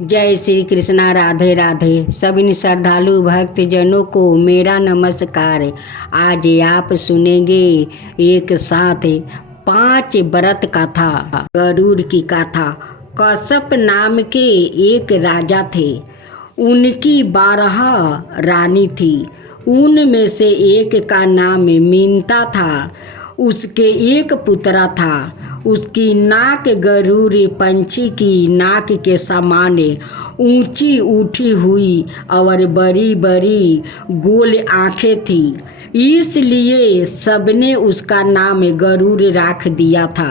जय श्री कृष्णा। राधे राधे। सभी श्रद्धालु भक्त जनों को मेरा नमस्कार। आज आप सुनेंगे एक साथ 5 व्रत कथा। गरुड़ की कथा। कश्यप नाम के एक राजा थे। उनकी 12 रानी थी। उनमें से एक का नाम मीनता था। उसके एक पुत्र था। उसकी नाक गरुड़ पंछी की नाक के समान ऊंची उठी हुई और बड़ी बड़ी गोल आंखें थी। इसलिए सबने उसका नाम गरुड़ रख दिया था।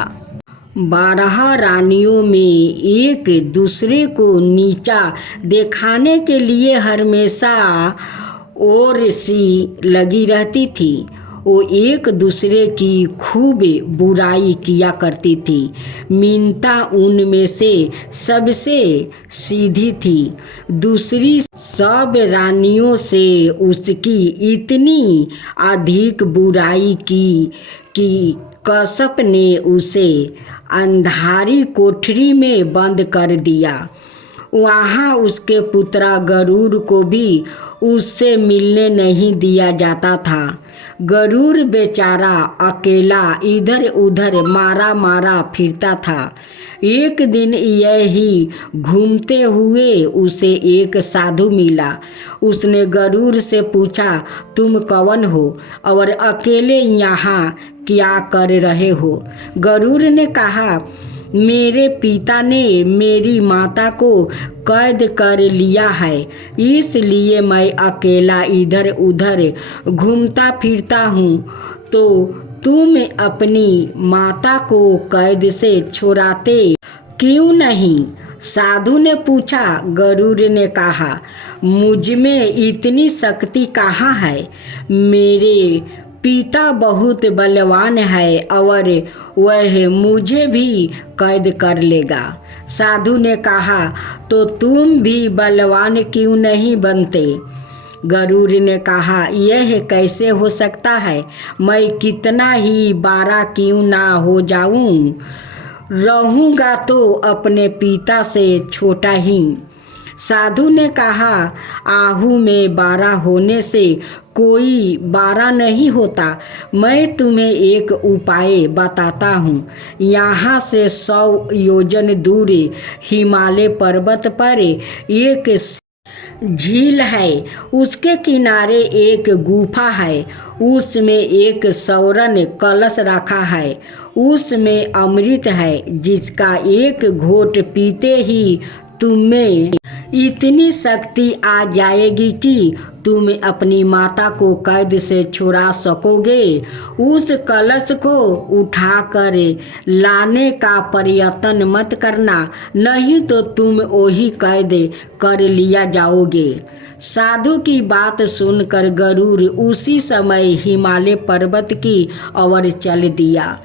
12 रानियों में एक दूसरे को नीचा दिखाने के लिए हमेशा और सी लगी रहती थी। वो एक दूसरे की खूब बुराई किया करती थी। मीनता उनमें से सबसे सीधी थी। दूसरी सब रानियों से उसकी इतनी अधिक बुराई की कि कश्यप ने उसे अंधारी कोठरी में बंद कर दिया। वहाँ उसके पुत्र गरुड़ को भी उससे मिलने नहीं दिया जाता था। गरुड़ बेचारा अकेला इधर उधर मारा मारा फिरता था। एक दिन यही घूमते हुए उसे एक साधु मिला। उसने गरुड़ से पूछा, तुम कौन हो और अकेले यहाँ क्या कर रहे हो? गरुड़ ने कहा, मेरे पिता ने मेरी माता को कैद कर लिया है, इसलिए मैं अकेला इधर उधर घूमता फिरता हूँ। तो तुम अपनी माता को कैद से छुड़ाते क्यों नहीं? साधु ने पूछा। गरुड़ ने कहा, मुझ में इतनी शक्ति कहाँ है। मेरे पिता बहुत बलवान है और वह मुझे भी कैद कर लेगा। साधु ने कहा, तो तुम भी बलवान क्यों नहीं बनते? गरुड़ ने कहा, यह कैसे हो सकता है? मैं कितना ही बड़ा क्यों ना हो जाऊं, रहूँगा तो अपने पिता से छोटा ही। साधु ने कहा, आहू में 12 होने से कोई 12 नहीं होता। मैं तुम्हें एक उपाय बताता हूँ। यहाँ से 100 योजन दूर हिमालय पर्वत पर एक झील है। उसके किनारे एक गुफा है। उसमें एक स्वर्ण कलश रखा है। उसमें अमृत है, जिसका एक घोट पीते ही तुम्हें इतनी शक्ति आ जाएगी कि तुम अपनी माता को कैद से छुड़ा सकोगे। उस कलश को उठाकर लाने का प्रयत्न मत करना, नहीं तो तुम वही कैद कर लिया जाओगे। साधु की बात सुनकर गरुड़ उसी समय हिमालय पर्वत की ओर चल दिया।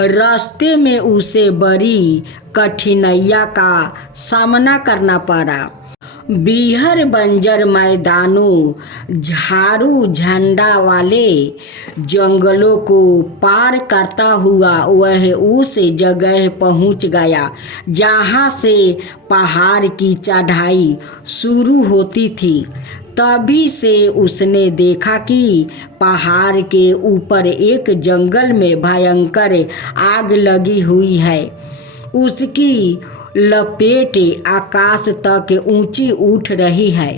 रास्ते में उसे बड़ी कठिनाइयों का सामना करना पड़ा। बीहर बंजर मैदानों, झाड़ू झंडा वाले जंगलों को पार करता हुआ वह उस जगह पहुंच गया जहां से पहाड़ की चढ़ाई शुरू होती थी। तभी से उसने देखा कि पहाड़ के ऊपर एक जंगल में भयंकर आग लगी हुई है। उसकी लपेट आकाश तक ऊंची उठ रही है।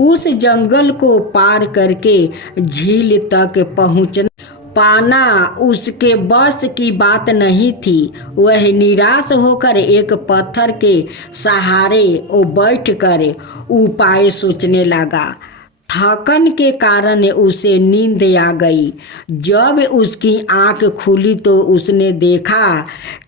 उस जंगल को पार करके झील तक पहुंचना पाना उसके बस की बात नहीं थी। वह निराश होकर एक पत्थर के सहारे बैठकर उपाय सोचने लगा। थकन के कारण उसे नींद आ गई। जब उसकी आंख खुली तो उसने देखा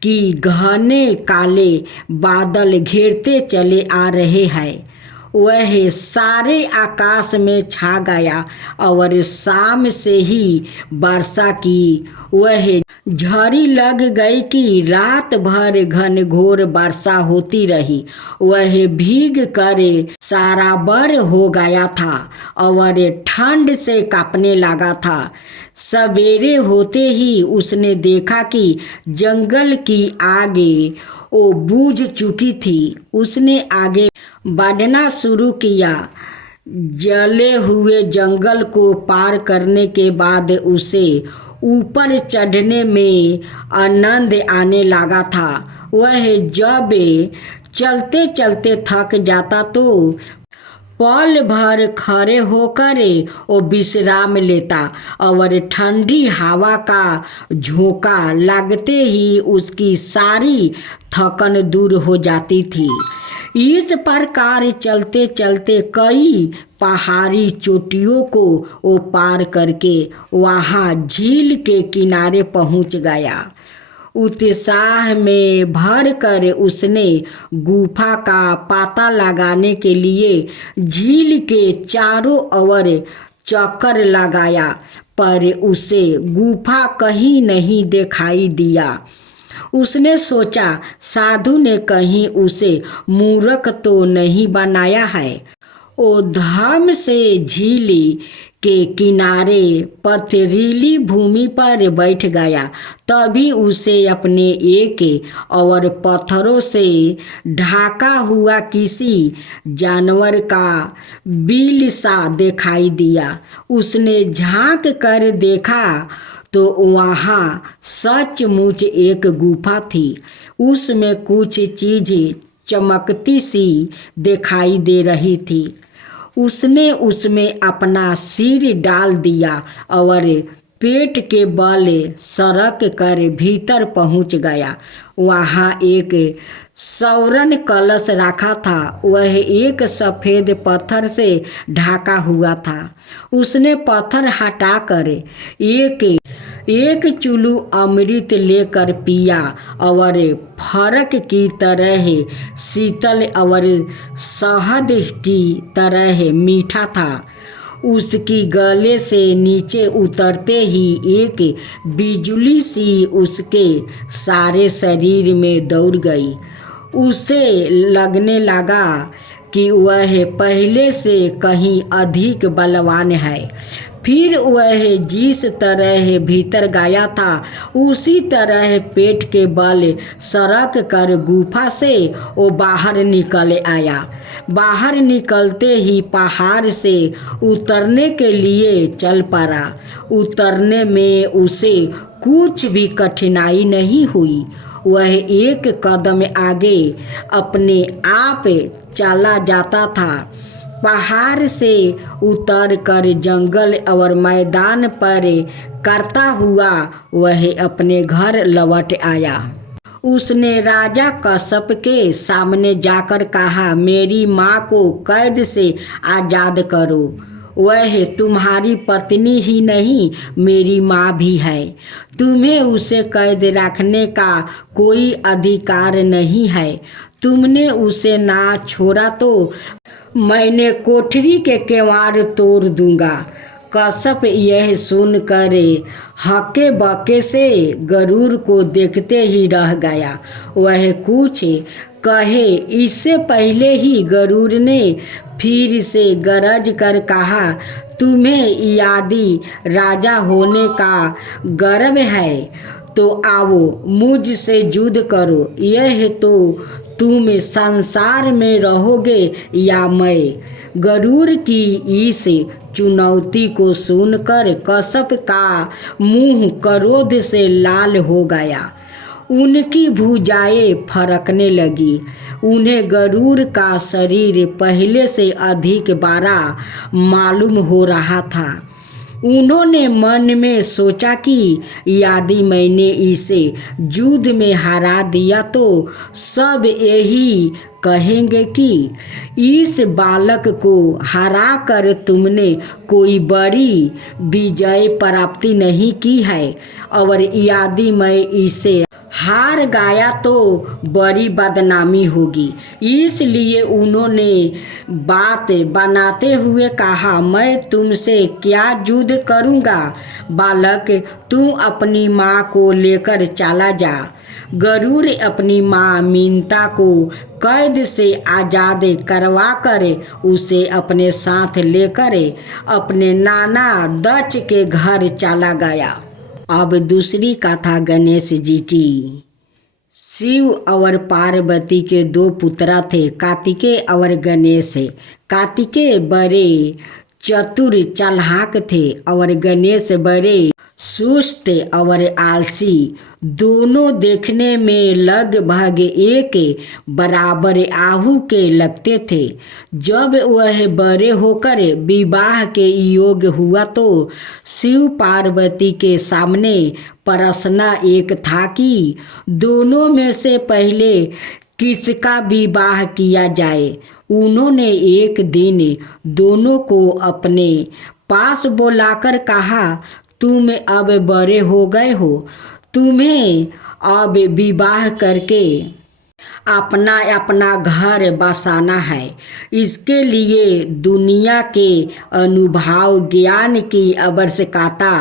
कि घने काले बादल घेरते चले आ रहे हैं। वह सारे आकाश में छा गया और शाम से ही वर्षा की वह झड़ी लग गई कि रात भर घनघोर वर्षा होती रही। वह भीग कर सराबर हो गया था और ठंड से कांपने लगा था। सवेरे होते ही उसने देखा कि जंगल की आग वो बुझ चुकी थी। उसने आगे बढ़ना शुरू किया। जले हुए जंगल को पार करने के बाद उसे ऊपर चढ़ने में आनंद आने लगा था। वह जब चलते चलते थक जाता तो पल भर खड़े होकर वो विश्राम लेता और ठंडी हवा का झोंका लगते ही उसकी सारी थकन दूर हो जाती थी। इस प्रकार चलते चलते कई पहाड़ी चोटियों को वो पार करके वहाँ झील के किनारे पहुँच गया। उत्साह में भर कर उसने गुफा का पता लगाने के लिए झील के चारों ओर चक्कर लगाया, पर उसे गुफा कहीं नहीं दिखाई दिया। उसने सोचा साधु ने कहीं उसे मूर्ख तो नहीं बनाया है। वो धर्म से झील के किनारे पथरीली भूमि पर बैठ गया। तभी उसे अपने एक और पत्थरों से ढाका हुआ किसी जानवर का बिल सा दिखाई दिया। उसने झांक कर देखा तो वहाँ सचमुच एक गुफा थी। उसमें कुछ चीज़ें चमकती सी दिखाई दे रही थी। उसने उसमें अपना सिर डाल दिया और पेट के बल सरक कर भीतर पहुंच गया। वहाँ एक स्वर्ण कलश रखा था। वह एक सफ़ेद पत्थर से ढका हुआ था। उसने पत्थर हटाकर एक चुल्लू अमृत लेकर पिया और फरक की तरह शीतल और शहद की तरह मीठा था। उसकी गले से नीचे उतरते ही एक बिजली सी उसके सारे शरीर में दौड़ गई। उसे लगने लगा कि वह पहले से कहीं अधिक बलवान है। फिर वह जिस तरह भीतर गया था उसी तरह पेट के बल सरक कर गुफा से वो बाहर निकल आया। बाहर निकलते ही पहाड़ से उतरने के लिए चल पड़ा। उतरने में उसे कुछ भी कठिनाई नहीं हुई। वह एक कदम आगे अपने आप चला जाता था। पहाड़ से उतर कर जंगल और मैदान पर करता हुआ वह अपने घर लौट आया। उसने राजा कश्यप के सामने जाकर कहा, मेरी माँ को कैद से आज़ाद करो। वह तुम्हारी पत्नी ही नहीं मेरी माँ भी है। तुम्हें उसे कैद रखने का कोई अधिकार नहीं है। तुमने उसे ना छोड़ा तो मैंने कोठरी के केवाड़ तोड़ दूंगा। कश्यप यह सुनकर हक्के बक्के से गरुड़ को देखते ही रह गया। वह कुछ कहे इससे पहले ही गरुड़ ने फिर से गरज कर कहा, तुम्हें यदि राजा होने का गर्व है तो आओ मुझसे युद्ध करो। यह तो तुम संसार में रहोगे या मैं। गरुड़ की इस चुनौती को सुनकर कश्यप का मुंह क्रोध से लाल हो गया। उनकी भुजाएं फड़कने लगी। उन्हें गरुड़ का शरीर पहले से अधिक बड़ा मालूम हो रहा था। उन्होंने मन में सोचा कि यदि मैंने इसे युद्ध में हरा दिया तो सब यही कहेंगे कि इस बालक को हरा कर तुमने कोई बड़ी विजय प्राप्ति नहीं की है, और यदि मैं इसे हार गया तो बड़ी बदनामी होगी। इसलिए उन्होंने बात बनाते हुए कहा, मैं तुमसे क्या युद्ध करूँगा। बालक, तू अपनी माँ को लेकर चला जा। गरुड़ अपनी माँ मीनता को कैद से आज़ाद करवा कर उसे अपने साथ लेकर अपने नाना दक्ष के घर चला गया। अब दूसरी कथा गणेश जी की शिव और पार्वती के 2 पुत्र थे, कार्तिकेय और गणेश। कार्तिकेय बड़े चतुर चालाक थे और गणेश बड़े सुस्त और आलसी। दोनों देखने में लगभग एक बराबर आहू के लगते थे। जब वह बड़े होकर विवाह के योग्य हुआ तो शिव पार्वती के सामने प्रश्न एक था कि दोनों में से पहले किसका विवाह किया जाए। उन्होंने एक दिन दोनों को अपने पास बुलाकर कहा, तुम अब बड़े हो गए हो, तुम्हें अब विवाह करके अपना अपना घर बसाना है। इसके लिए दुनिया के अनुभव ज्ञान की आवश्यकता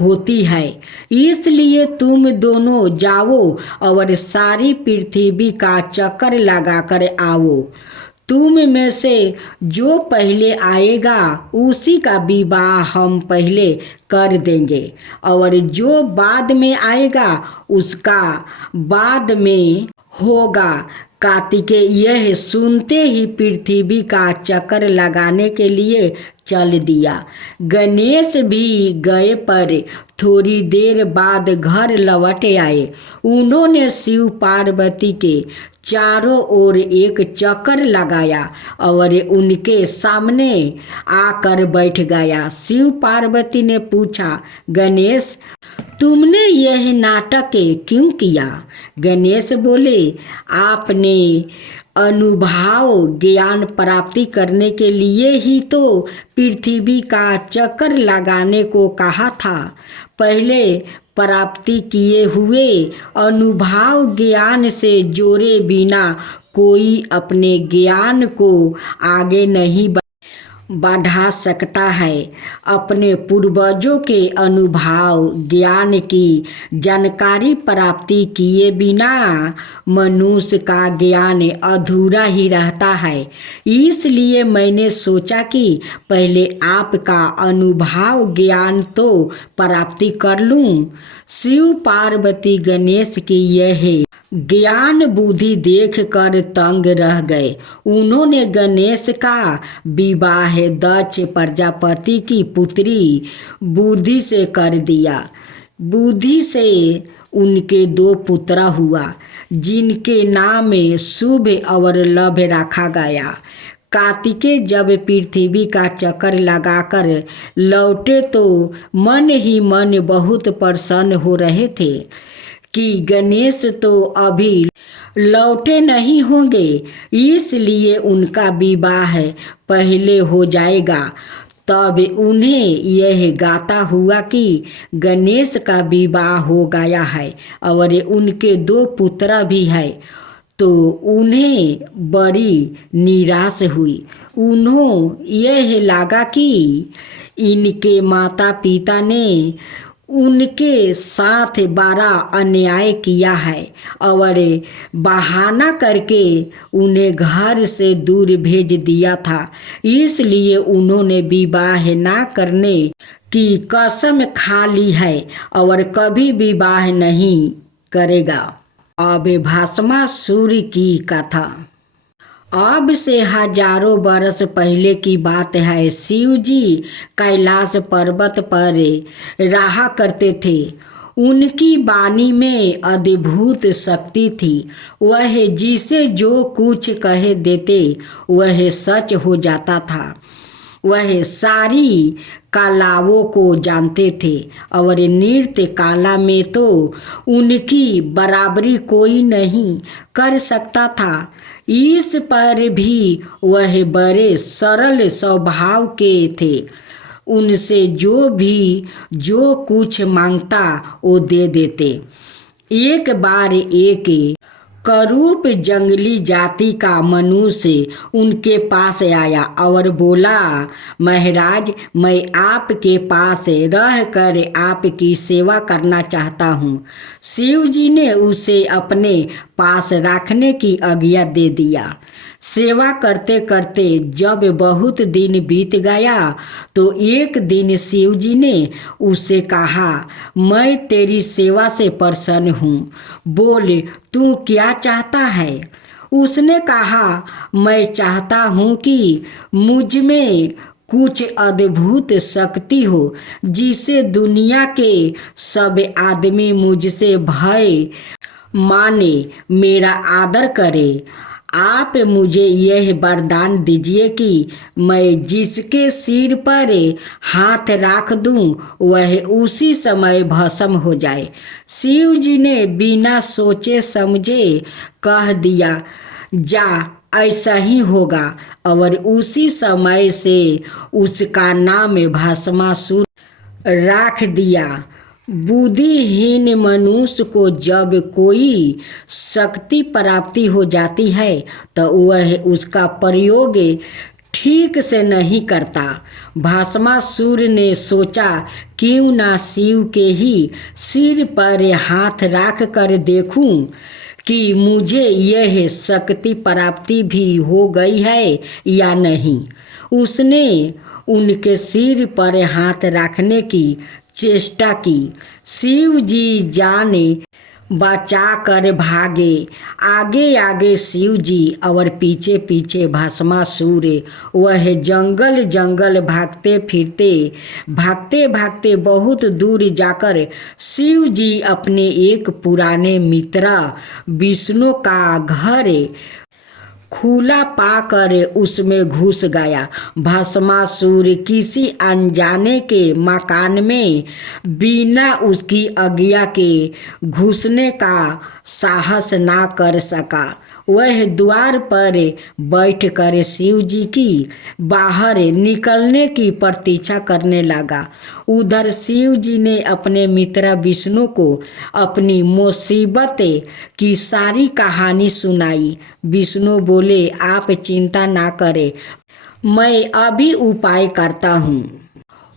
होती है। इसलिए तुम दोनों जाओ और सारी पृथ्वी का चक्कर लगाकर आओ। तुम में से जो पहले आएगा उसी का विवाह हम पहले कर देंगे और जो बाद में आएगा उसका बाद में होगा। कार्तिकेय यह सुनते ही पृथ्वी का चक्कर लगाने के लिए चल दिया। गणेश भी गए पर थोड़ी देर बाद घर लौट आए। उन्होंने शिव पार्वती के चारों ओर एक चक्कर लगाया और उनके सामने आकर बैठ गया। शिव पार्वती ने पूछा, गणेश तुमने यह नाटक क्यों किया? गणेश बोले, आपने अनुभव ज्ञान प्राप्ति करने के लिए ही तो पृथ्वी का चक्कर लगाने को कहा था। पहले प्राप्ति किए हुए अनुभव ज्ञान से जोड़े बिना कोई अपने ज्ञान को आगे नहीं बढ़ा सकता है। अपने पूर्वजों के अनुभव ज्ञान की जानकारी प्राप्ति किए बिना मनुष्य का ज्ञान अधूरा ही रहता है। इसलिए मैंने सोचा कि पहले आपका अनुभव ज्ञान तो प्राप्ति कर लूं। शिव पार्वती गणेश की यह ज्ञान बुद्धि देखकर तंग रह गए। उन्होंने गणेश का विवाह दक्ष प्रजापति की पुत्री बुद्धि से कर दिया। बुद्धि से उनके 2 पुत्र हुआ जिनके नाम शुभ और लभ रखा गया। कार्तिकेय जब पृथ्वी का चक्कर लगाकर लौटे तो मन ही मन बहुत प्रसन्न हो रहे थे कि गणेश तो अभी लौटे नहीं होंगे, इसलिए उनका विवाह पहले हो जाएगा। तब उन्हें यह गाता हुआ कि गणेश का विवाह हो गया है और उनके 2 पुत्र भी हैं, तो उन्हें बड़ी निराश हुई। उन्हें यह लगा कि इनके माता पिता ने उनके साथ बड़ा अन्याय किया है और बहाना करके उन्हें घर से दूर भेज दिया था। इसलिए उन्होंने विवाह ना करने की कसम खा ली है और कभी विवाह नहीं करेगा। अब भस्मासुर की कथा। अब से हजारों बरस पहले की बात है। शिव जी कैलाश पर्वत पर रहा करते थे। उनकी वाणी में अद्भुत शक्ति थी। वह जिसे जो कुछ कह देते वह सच हो जाता था। वह सारी कलाओं को जानते थे और नृत्य कला में तो उनकी बराबरी कोई नहीं कर सकता था। इस पर भी वह बड़े सरल स्वभाव के थे। उनसे जो कुछ मांगता वो दे देते। एक बार एक करूप जंगली जाति का मनुष्य उनके पास आया और बोला, महाराज, मैं आपके पास रहकर आपकी सेवा करना चाहता हूँ। शिव जी ने उसे अपने पास रखने की आज्ञा दे दिया। सेवा करते करते जब बहुत दिन बीत गया तो एक दिन शिव जी ने उससे कहा, मैं तेरी सेवा से प्रसन्न हूँ, बोल तू क्या चाहता है। उसने कहा, मैं चाहता हूँ कि मुझ में कुछ अद्भुत शक्ति हो जिससे दुनिया के सब आदमी मुझसे भय माने, मेरा आदर करे। आप मुझे यह वरदान दीजिए कि मैं जिसके सिर पर हाथ रख दूं वह उसी समय भस्म हो जाए। शिव जी ने बिना सोचे समझे कह दिया, जा, ऐसा ही होगा। और उसी समय से उसका नाम भस्मासुर रख दिया। बुद्धिहीन मनुष्य को जब कोई शक्ति प्राप्ति हो जाती है तो वह उसका प्रयोग ठीक से नहीं करता। भस्मासुर ने सोचा, क्यों ना शिव के ही सिर पर हाथ रख कर देखूं कि मुझे यह शक्ति प्राप्ति भी हो गई है या नहीं। उसने उनके सिर पर हाथ रखने की चेष्टा की। शिव जी जाने बचा कर भागे, आगे आगे शिव जी और पीछे पीछे भस्मासुर। वह जंगल जंगल भागते भागते बहुत दूर जाकर शिव जी अपने एक पुराने मित्र विष्णु का घर खुला पाकर उसमें घुस गया। भस्मासुर किसी अनजाने के मकान में बिना उसकी आज्ञा के घुसने का साहस ना कर सका। वह द्वार पर बैठकर शिव जी की बाहर निकलने की प्रतीक्षा करने लगा। उधर शिव जी ने अपने मित्र विष्णु को अपनी मुसीबत की सारी कहानी सुनाई। विष्णु बोले, आप चिंता ना करें, मैं अभी उपाय करता हूँ।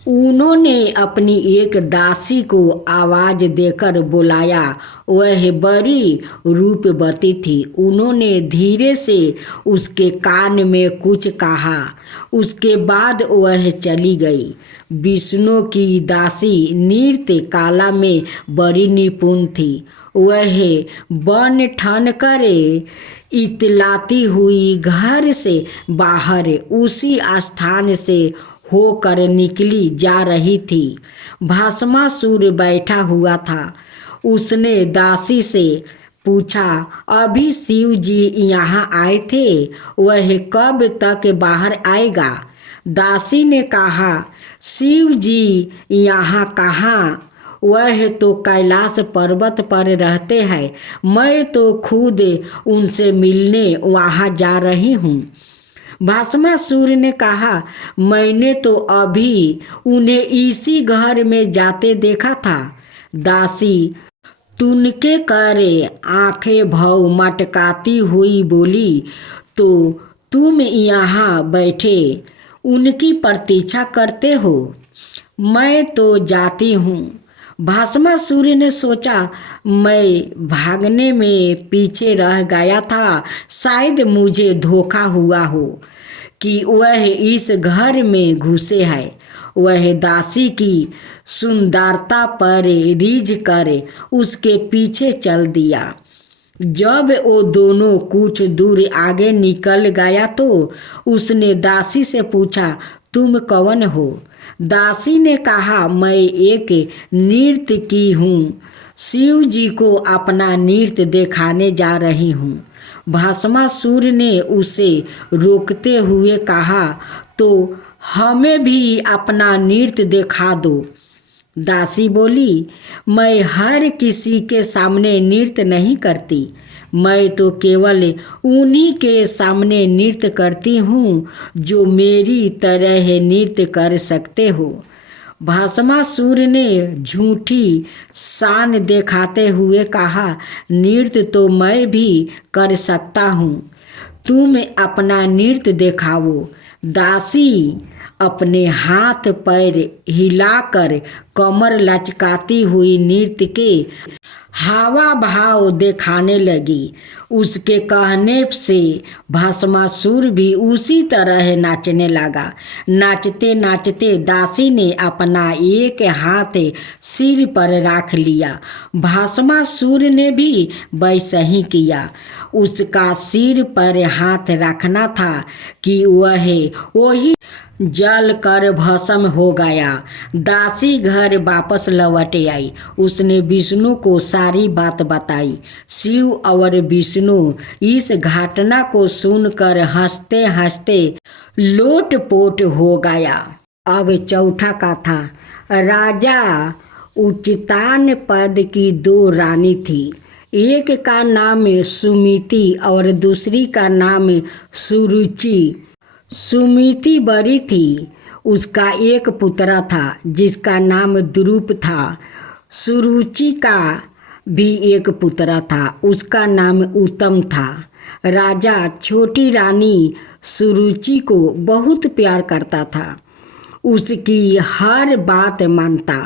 उन्होंने अपनी एक दासी को आवाज देकर बुलाया। वह बड़ी रूपवती थी। उन्होंने धीरे से उसके कान में कुछ कहा, उसके बाद वह चली गई। विष्णु की दासी नृत्य कला में बड़ी निपुण थी। वह बन ठन कर इतलाती हुई घर से बाहर उसी स्थान से होकर निकली जा रही थी। भस्मासुर बैठा हुआ था। उसने दासी से पूछा, अभी शिव जी यहाँ आए थे, वह कब तक बाहर आएगा। दासी ने कहा, शिव जी यहाँ कहाँ, वह तो कैलाश पर्वत पर रहते हैं। मैं तो खुद उनसे मिलने वहाँ जा रही हूँ। भस्मासुर ने कहा, मैंने तो अभी उन्हें इसी घर में जाते देखा था। दासी तुनके करे आंखें भव मटकाती हुई बोली, तो तुम यहाँ बैठे उनकी प्रतीक्षा करते हो, मैं तो जाती हूँ। भस्मासुर ने सोचा, मैं भागने में पीछे रह गया था, शायद मुझे धोखा हुआ हो कि वह इस घर में घुसे हैं। वह दासी की सुंदरता पर रीझ कर उसके पीछे चल दिया। जब वो दोनों कुछ दूर आगे निकल गया तो उसने दासी से पूछा, तुम कौन हो। दासी ने कहा, मैं एक नृत्य की हूँ, शिव जी को अपना नृत्य दिखाने जा रही हूँ। भस्मासुर ने उसे रोकते हुए कहा, तो हमें भी अपना नृत्य दिखा दो। दासी बोली, मैं हर किसी के सामने नृत्य नहीं करती, मैं तो केवल उन्हीं के सामने नृत्य करती हूँ जो मेरी तरह नृत्य कर सकते हो। भस्मासुर ने झूठी शान दिखाते हुए कहा, नृत्य तो मैं भी कर सकता हूँ, तुम अपना नृत्य दिखाओ। दासी अपने हाथ पैर हिलाकर कमर लचकाती हुई नृत्य के हावा भाव दिखाने लगी। उसके कहने से भस्मासुर भी उसी तरह नाचने लगा। नाचते नाचते दासी ने अपना एक हाथ सिर पर रख लिया। भस्मासुर ने भी वैसा ही किया। उसका सिर पर हाथ रखना था कि वही जल कर भस्म हो गया। दासी घर वापस लौट आई। उसने विष्णु को सारी बात बताई। शिव और विष्णु इस घटना को सुनकर हंसते हंसते लोटपोट हो गया। अब चौथा कथा। राजा उच्चतान पद की दो रानी थी। एक का नाम सुमिति और दूसरी का नाम सुरुचि। सुमिति बड़ी थी। उसका एक पुत्र था जिसका नाम द्रुप था। सुरुचि का भी एक पुत्र था, उसका नाम उत्तम था। राजा छोटी रानी सुरुचि को बहुत प्यार करता था। उसकी हर बात मानता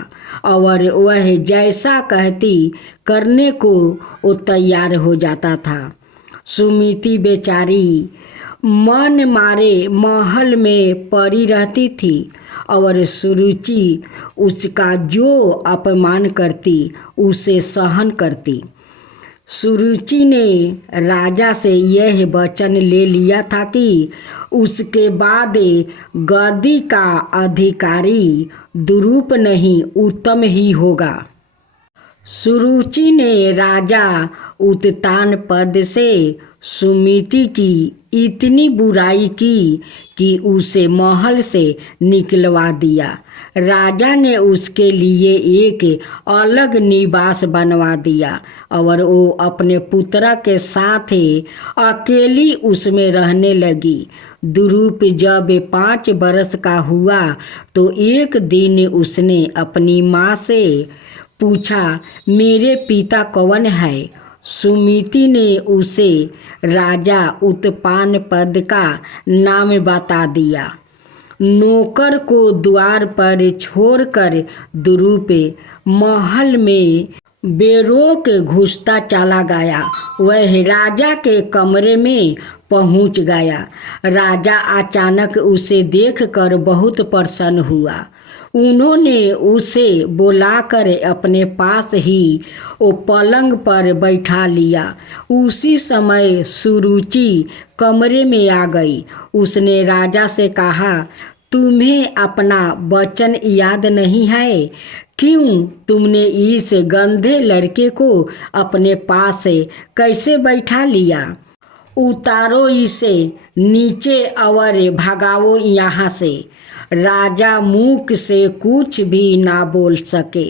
और वह जैसा कहती करने को वो तैयार हो जाता था। सुमिति बेचारी मन मारे महल में पड़ी रहती थी और सुरुचि उसका जो अपमान करती उसे सहन करती। सुरुचि ने राजा से यह वचन ले लिया था कि उसके बाद गद्दी का अधिकारी द्रुप नहीं उत्तम ही होगा। सुरुचि ने राजा उत्तान पद से सुमिति की इतनी बुराई की कि उसे महल से निकलवा दिया। राजा ने उसके लिए एक अलग निवास बनवा दिया और वो अपने पुत्र के साथ अकेली उसमें रहने लगी। द्रुप जब 5 बरस का हुआ तो एक दिन उसने अपनी माँ से पूछा, मेरे पिता कौन है? सुमिति ने उसे राजा उत्तान पद का नाम बता दिया। नौकर को द्वार पर छोड़कर द्रुप महल में बेरोक घुसता चला गया। वह राजा के कमरे में पहुंच गया। राजा अचानक उसे देखकर बहुत प्रसन्न हुआ। उन्होंने उसे बुलाकर अपने पास ही वो पलंग पर बैठा लिया। उसी समय सुरुचि कमरे में आ गई। उसने राजा से कहा, तुम्हें अपना वचन याद नहीं है? क्यों तुमने इस गंधे लड़के को अपने पास कैसे बैठा लिया? उतारो इसे नीचे और भगाओ यहाँ से। राजा मुख से कुछ भी ना बोल सके।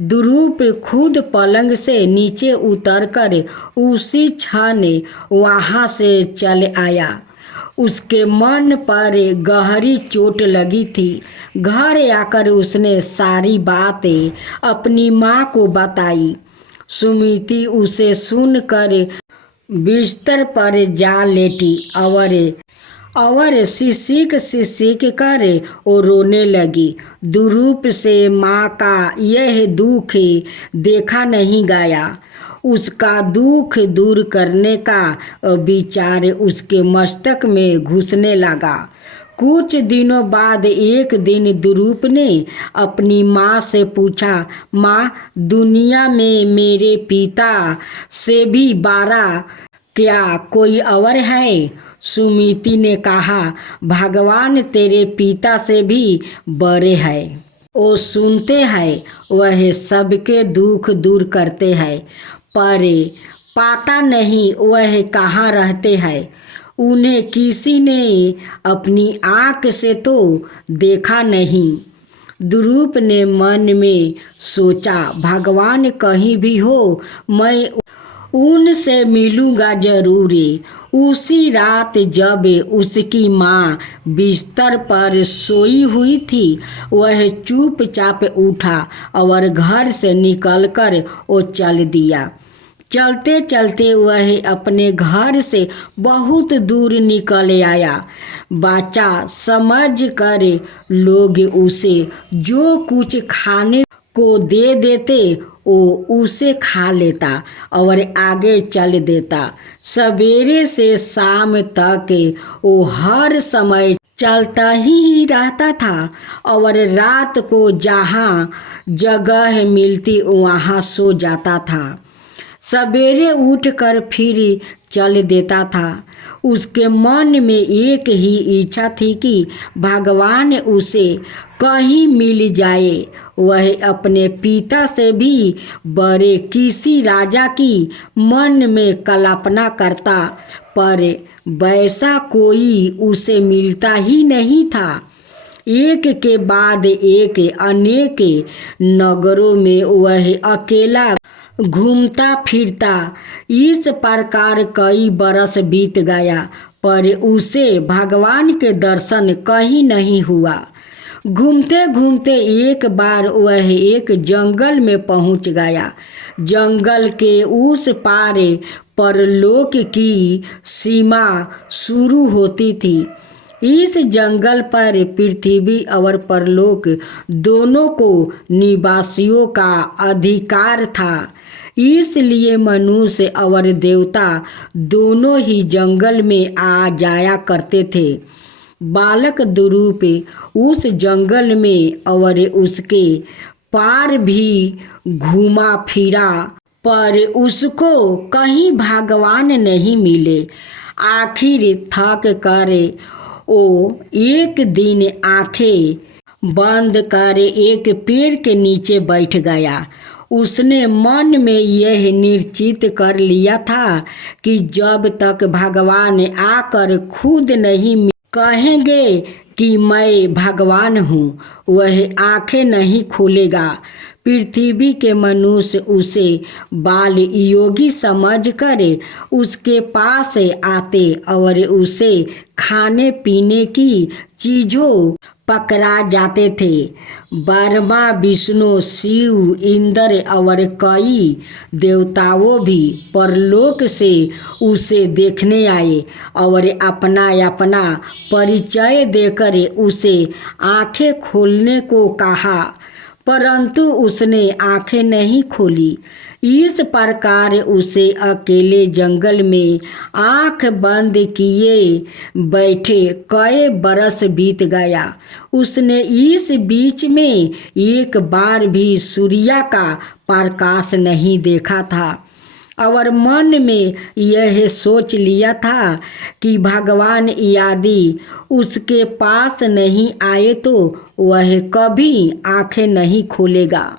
द्रुप खुद पलंग से नीचे उतरकर उसी क्षण वहाँ से चल आया। उसके मन पर गहरी चोट लगी थी। घर आकर उसने सारी बातें अपनी माँ को बताई। सुमिति उसे सुनकर बिस्तर पर जा लेटी और सिसक कर वो रोने लगी। द्रुप से माँ का यह दुख देखा नहीं गया। उसका दुख दूर करने का विचार उसके मस्तक में घुसने लगा। कुछ दिनों बाद एक दिन द्रुप ने अपनी माँ से पूछा, माँ, दुनिया में मेरे पिता से भी बड़ा क्या कोई और है? सुमिति ने कहा, भगवान तेरे पिता से भी बड़े हैं। वो सुनते हैं, वह सबके दुख दूर करते हैं, पर पता नहीं वह कहाँ रहते हैं। उन्हें किसी ने अपनी आँख से तो देखा नहीं। द्रुप ने मन में सोचा, भगवान कहीं भी हो, मैं उनसे मिलूंगा जरूरी। उसी रात जब उसकी माँ बिस्तर पर सोई हुई थी, वह चुपचाप उठा और घर से निकलकर वो चल दिया। चलते चलते वह अपने घर से बहुत दूर निकल आया। बच्चा समझ कर लोग उसे जो कुछ खाने को दे देते वो उसे खा लेता और आगे चल देता। सवेरे से शाम तक वो हर समय चलता ही रहता था और रात को जहाँ जगह मिलती वहाँ सो जाता था। सवेरे उठकर फिर चल देता था। उसके मन में एक ही इच्छा थी कि भगवान उसे कहीं मिल जाए। वह अपने पिता से भी बड़े किसी राजा की मन में कल्पना करता, पर वैसा कोई उसे मिलता ही नहीं था। एक के बाद एक अनेक नगरों में वह अकेला घूमता फिरता। इस प्रकार कई बरस बीत गया, पर उसे भगवान के दर्शन कहीं नहीं हुआ। घूमते घूमते एक बार वह एक जंगल में पहुंच गया। जंगल के उस पार परलोक की सीमा शुरू होती थी। इस जंगल पर पृथ्वी और परलोक दोनों को निवासियों का अधिकार था। इसलिए मनुष्य और देवता दोनों ही जंगल में आ जाया करते थे। बालक दुरूप उस जंगल में और उसके पार भी घूमा फिरा, पर उसको कहीं भगवान नहीं मिले। आखिर थक कर वो एक दिन आंखें बंद कर एक पेड़ के नीचे बैठ गया। उसने मन में यह निश्चित कर लिया था कि जब तक भगवान आकर खुद नहीं कहेंगे कि मैं भगवान हूँ, वह आंखें नहीं खोलेगा। पृथ्वी के मनुष्य उसे बाल योगी समझकर उसके पास आते और उसे खाने पीने की चीज़ों पकड़ा जाते थे। ब्रह्मा, विष्णु, शिव, इंद्र और कई देवताओं भी परलोक से उसे देखने आए और अपना अपना परिचय देकर उसे आंखें खोलने को कहा, परंतु उसने आंखें नहीं खोली। इस प्रकार उसे अकेले जंगल में आंख बंद किए बैठे कई बरस बीत गया। उसने इस बीच में एक बार भी सूर्य का प्रकाश नहीं देखा था और मन में यह सोच लिया था कि भगवान यदि उसके पास नहीं आए तो वह कभी आंखें नहीं खोलेगा।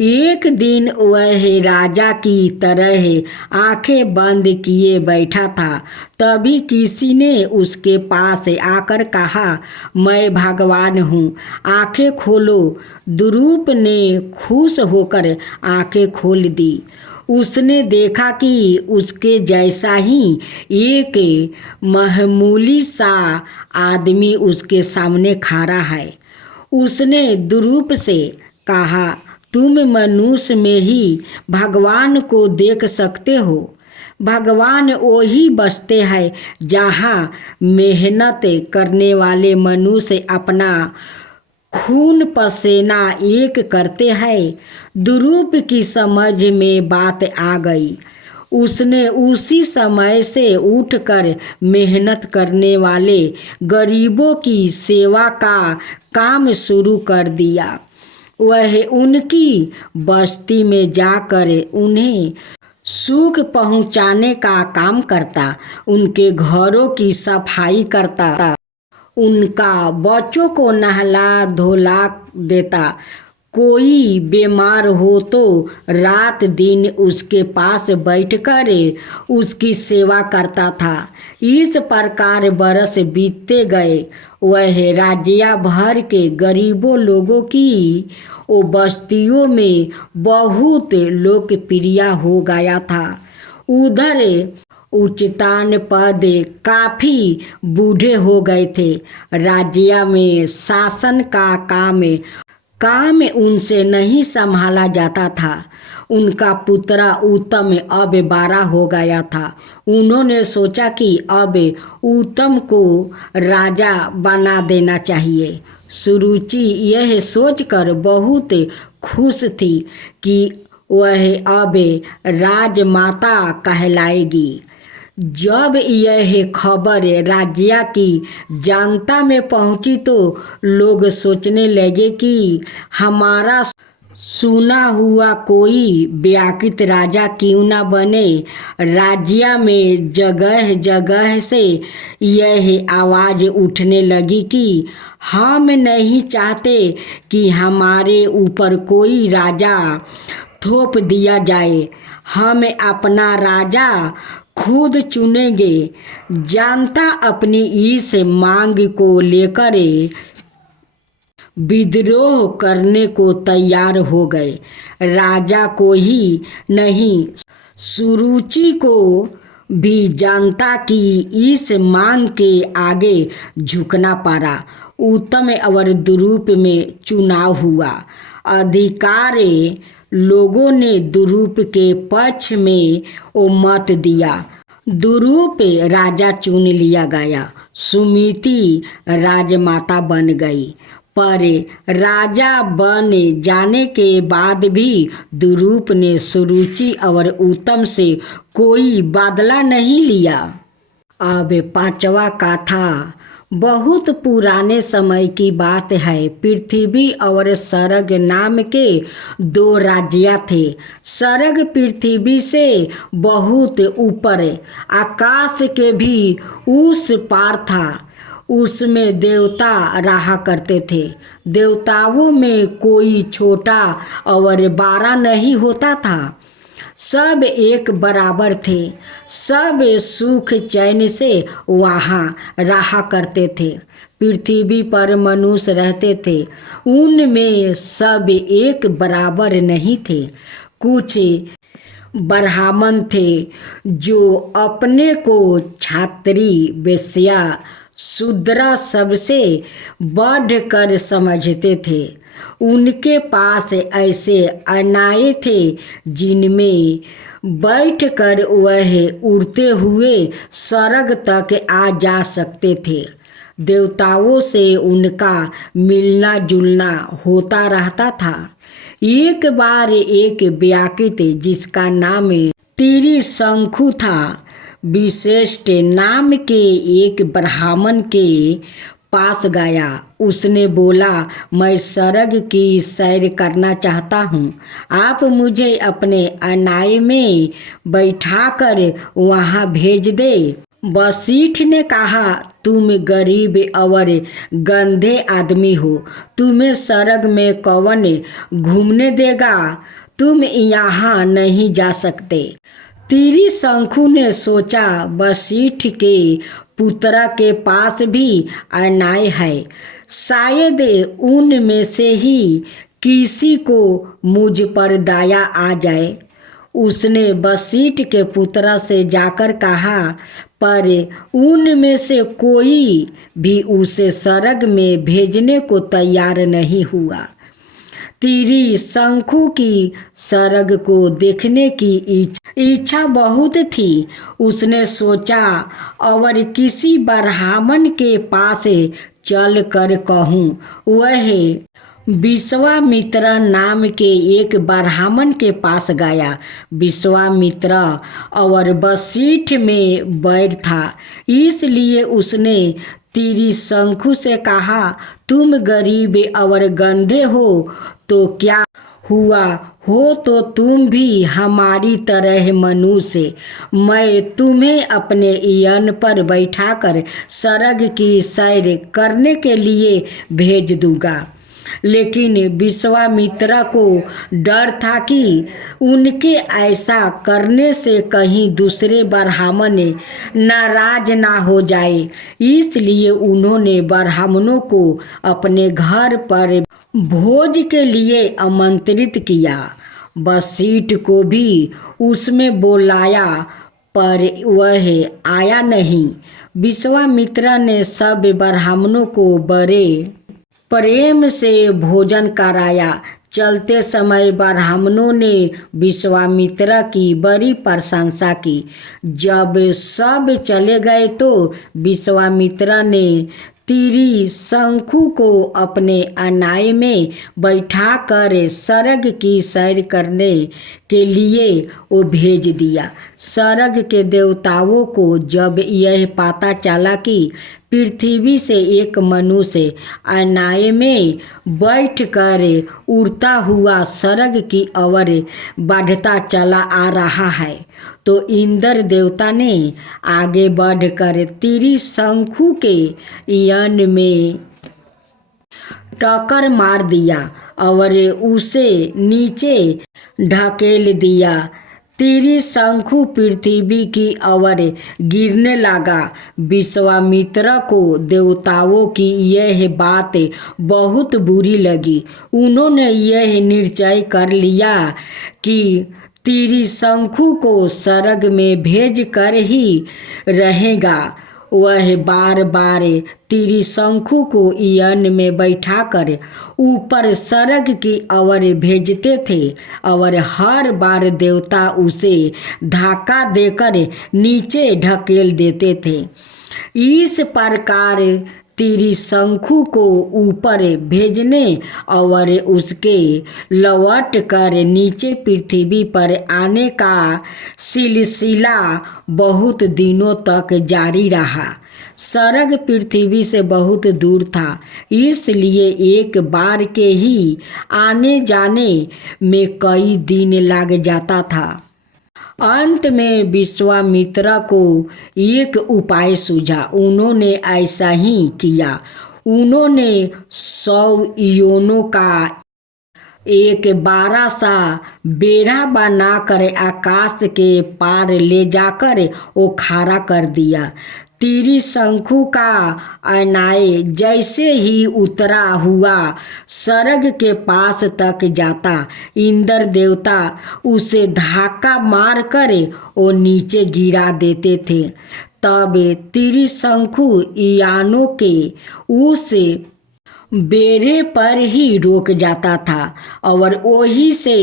एक दिन वह राजा की तरह आंखें बंद किए बैठा था। तभी किसी ने उसके पास आकर कहा, मैं भगवान हूँ, आंखें खोलो। दुरूप ने खुश होकर आंखें खोल दी। उसने देखा कि उसके जैसा ही एक मामूली सा आदमी उसके सामने खड़ा है। उसने दुरूप से कहा, तुम मनुष्य में ही भगवान को देख सकते हो। भगवान वही बसते हैं जहाँ मेहनत करने वाले मनुष्य अपना खून पसीना एक करते हैं। दुरूप की समझ में बात आ गई। उसने उसी समय से उठकर मेहनत करने वाले गरीबों की सेवा का काम शुरू कर दिया। वह उनकी बस्ती में जाकर उन्हें सुख पहुंचाने का काम करता, उनके घरों की सफाई करता, उनका बच्चों को नहला धोला देता, कोई बीमार हो तो रात दिन उसके पास बैठकर उसकी सेवा करता था। इस प्रकार बरस बीतते गए। वह राज्य भर के गरीबों लोगों की वो बस्तियों में बहुत लोकप्रिय हो गया था। उधर उच्चतान पद काफी बूढ़े हो गए थे। राज्य में शासन का काम उनसे नहीं संभाला जाता था। उनका पुत्र उत्तम अब बड़ा हो गया था। उन्होंने सोचा कि अब उत्तम को राजा बना देना चाहिए। सुरुचि यह सोचकर बहुत खुश थी कि वह अब राजमाता कहलाएगी। जब यह खबर राज्य की जनता में पहुंची तो लोग सोचने लगे कि हमारा सुना हुआ कोई व्याकृत राजा क्यों न बने। राज्य में जगह जगह से यह आवाज़ उठने लगी कि हम नहीं चाहते कि हमारे ऊपर कोई राजा थोप दिया जाए। हम अपना राजा खुद चुनेंगे। जनता अपनी इस मांग को लेकर विद्रोह करने को तैयार हो गए। राजा को ही नहीं, सुरुचि को भी जनता की इस मांग के आगे झुकना पड़ा। उत्तम और दुरूप में चुनाव हुआ। अधिकारी लोगों ने दुरूप के पक्ष में वो मत दिया। दुरूप राजा चुन लिया गया। सुमिति राजमाता बन गई। पर राजा बन जाने के बाद भी दुरूप ने सुरुचि और उत्तम से कोई बदला नहीं लिया। अब पांचवा कथा बहुत पुराने समय की बात है। पृथ्वी और स्वर्ग नाम के दो राज्य थे। स्वर्ग पृथ्वी से बहुत ऊपर आकाश के भी उस पार था। उसमें देवता रहा करते थे। देवताओं में कोई छोटा और बड़ा नहीं होता था। सब एक बराबर थे। सब सुख चैन से वहाँ रहा करते थे। पृथ्वी पर मनुष्य रहते थे। उनमें सब एक बराबर नहीं थे। कुछ ब्राह्मण थे जो अपने को क्षत्रिय, वैश्या, शूद्र सबसे बढ़कर समझते थे। उनके पास ऐसे अनाए थे जिनमें बैठकर वह उड़ते हुए स्वर्ग तक आ जा सकते थे। देवताओं से उनका मिलना जुलना होता रहता था। एक बार एक व्यक्ति जिसका नाम त्रिशंकु था, विशिष्ट नाम के एक ब्राह्मण के पास गया। उसने बोला, मैं स्वर्ग की सैर करना चाहता हूँ। आप मुझे अपने अनाए में बैठाकर वहाँ भेज दे। वशिष्ठ ने कहा, तुम गरीब और गंधे आदमी हो। तुम्हें स्वर्ग में कौन घूमने देगा? तुम यहाँ नहीं जा सकते। त्रिशंकु ने सोचा, वशिष्ठ के पुत्र के पास भी अनाय है। शायद उनमें से ही किसी को मुझ पर दया आ जाए। उसने वशिष्ठ के पुत्र से जाकर कहा, पर उनमें से कोई भी उसे स्वर्ग में भेजने को तैयार नहीं हुआ। त्रिशंकु की स्वर्ग को देखने की इच्छा बहुत थी। उसने सोचा, और किसी ब्राह्मण के पास चल कर कहूँ। वह विश्वामित्र नाम के एक ब्राह्मण के पास गया। विश्वामित्र और वशिष्ठ में बैर था, इसलिए उसने त्रिशंकु से कहा, तुम गरीब और गंधे हो तो क्या हुआ, हो तो तुम भी हमारी तरह मनुष्य। मैं तुम्हें अपने यान पर बैठाकर स्वर्ग की सैर करने के लिए भेज दूंगा। लेकिन विश्वामित्र को डर था कि उनके ऐसा करने से कहीं दूसरे ब्राह्मण नाराज ना हो जाए, इसलिए उन्होंने ब्राह्मणों को अपने घर पर भोज के लिए आमंत्रित किया। वशिष्ठ को भी उसमें बुलाया पर वह आया नहीं। विश्वामित्र ने सब ब्राह्मणों को बड़े प्रेम से भोजन कराया। चलते समय ब्राह्मणों ने विश्वामित्र की बड़ी प्रशंसा की। जब सब चले गए तो विश्वामित्र ने त्रिशंकु को अपने अनाय में बैठाकर स्वर्ग की सैर करने के लिए वो भेज दिया। स्वर्ग के देवताओं को जब यह पता चला कि पृथ्वी से एक मनुष्य अनाय में बैठकर उड़ता हुआ स्वर्ग की ओर बढ़ता चला आ रहा है, तो इंद्र देवता ने आगे बढ़कर त्रिशंकु के यान में टक्कर मार दिया और उसे नीचे ढकेल दिया। त्रिशंकु पृथ्वी की ओर गिरने लगा। विश्वामित्र को देवताओं की यह बात बहुत बुरी लगी। उन्होंने यह निश्चय कर लिया कि त्रिशंकु को स्वर्ग में भेज कर ही रहेगा। वह बार बार त्रिशंकु को यान में बैठाकर ऊपर स्वर्ग की ओर भेजते थे और हर बार देवता उसे धक्का देकर नीचे ढकेल देते थे। इस प्रकार त्रिशंकु को ऊपर भेजने और उसके लौट कर नीचे पृथ्वी पर आने का सिलसिला बहुत दिनों तक जारी रहा। स्वर्ग पृथ्वी से बहुत दूर था, इसलिए एक बार के ही आने जाने में कई दिन लग जाता था। अंत में विश्वामित्र को एक उपाय सूझा। उन्होंने ऐसा ही किया। उन्होंने 100 योनों का एक बड़ा सा बेड़ा बनाकर आकाश के पार ले जाकर वो खड़ा कर दिया। त्रिशंकु का अनाय जैसे ही उतरा हुआ स्वर्ग के पास तक जाता, इंद्र देवता उसे धक्का मार कर वो नीचे गिरा देते थे। तब त्रिशंकु यानों के उस बेड़े पर ही रोक जाता था और वहीं से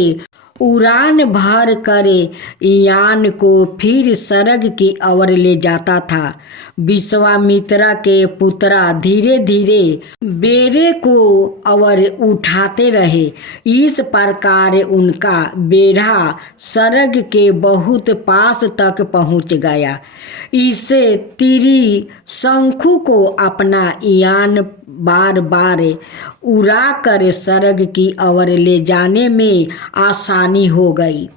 उड़ान भर कर यान को फिर स्वर्ग की ओर ले जाता था। विश्वामित्र के पुत्रा धीरे धीरे बेड़े को और उठाते रहे। इस प्रकार उनका बेड़ा स्वर्ग के बहुत पास तक पहुंच गया। इससे त्रिशंकु को अपना यान बार बार उड़ा कर स्वर्ग की ओर ले जाने में आसानी हो गई।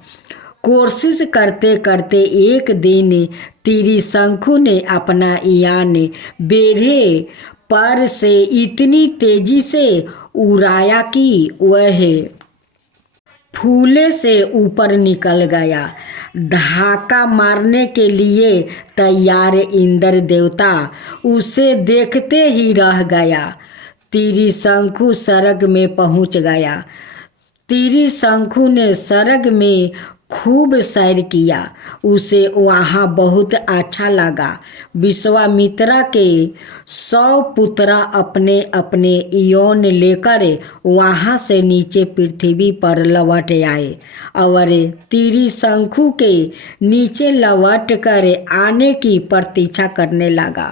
कोशिश करते करते एक दिन त्रिशंकु ने अपना यान बेड़े पर से इतनी तेजी से उड़ाया कि वह फूले से ऊपर निकल गया। धक्का मारने के लिए तैयार इंद्र देवता उसे देखते ही रह गया। त्रिशंकु स्वर्ग में पहुंच गया। त्रिशंकु ने स्वर्ग में खूब सैर किया। उसे वहाँ बहुत अच्छा लगा। विश्वामित्र के 100 पुत्र अपने अपने यौन लेकर वहाँ से नीचे पृथ्वी पर लौट आए और त्रिशंकु के नीचे लौट कर आने की प्रतीक्षा करने लगा।